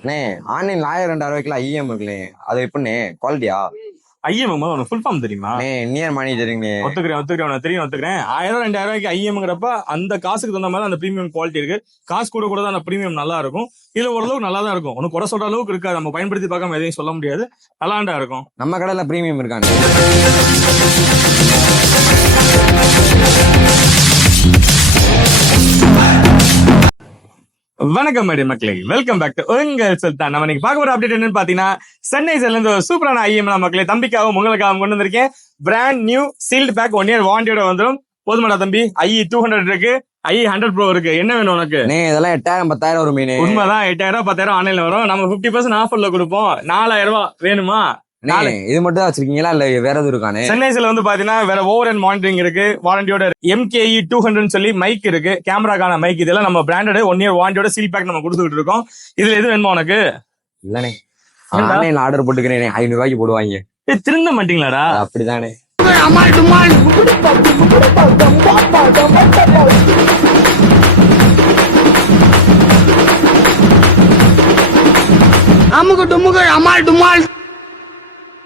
அண்ணே ஆன்லைன்ல 1000-2000 ஐஎம் இருக்குல்லே அது எப்படிண்ணே குவாலிட்டியா? ஐஎம் ஃபுல் ஃபார்ம் தெரியுமா? நியர் மணி தெரியுங்க. ஒத்துக்கிறேன் தெரியும் ஒத்துக்கிறேன். 1000-2000 ஐஎம்ங்கிறப்ப அந்த காசுக்கு தகுந்த மாதிரி அந்த பிரீமியம் குவாலிட்டி இருக்கு. காசு கூட தான் அந்த பிரீமியம் நல்லா இருக்கும். இது ஓரளவுக்கு நல்லா தான் இருக்கும். ஒன்னும் குறை சொல்ற அளவுக்கு இருக்காது. நம்ம பயன்படுத்தி பார்க்காம எதையும் சொல்ல முடியாது. நல்லாண்டா இருக்கும். நம்ம கடையில பிரீமியம் இருக்காங்க. வணக்கம் மேடம் மக்களே, வெல்கம் பேக் டு உங்கள் சுல்தான். நம்ம இன்னைக்கு பார்க்க போற அப்டேட் என்னன்னு பாத்தீங்கன்னா, சென்னை இருந்து சூப்பரான ஐஎம் மக்களே தம்பிக்காகவும் உங்களுக்காகவும் கொண்டு வந்திருக்கேன். Brand new sealed back 1 year வாரண்டியோட வந்துடும். போதுமாடா தம்பி? i200 இருக்கு, i100 Pro இருக்கு. என்ன வேணும் உனக்கு? இதெல்லாம் 8000-10,000 வரும் மீன். உண்மைதான், 8000-10,000 ஆன்லைன்ல வரும். நம்ம 50% ஆஃபர்ல கொடுப்போம். 4000 வேணுமா? இது மட்டும் தான் வச்சிருக்கீங்களா இல்ல வேற எதுவும் இருக்கானே? சென்னைஸ்ல வந்து பாத்தீங்கன்னா வேற ஓவர் அண்ட் மானிட்டரிங் இருக்கு. வாரண்டியோட MKE 200 சொல்லி மைக் இருக்கு, கேமராக்கான மைக். இதெல்லாம் நம்ம பிராண்டட் 1 year வாரண்டியோட சீல் பேக் நம்ம கொடுத்துட்டு இருக்கோம். இதுல எது வேணுமா உனக்கு? இல்லனே, ஆன்லைன்ல ஆர்டர் போட்டுக்கிறேன், 500 ரூபாய்க்கு போடுவாங்க. திருந்த மாட்டீங்களாடா? அப்படிதானே. அமுக்கு டுமுக்கு அமால் டுமால்.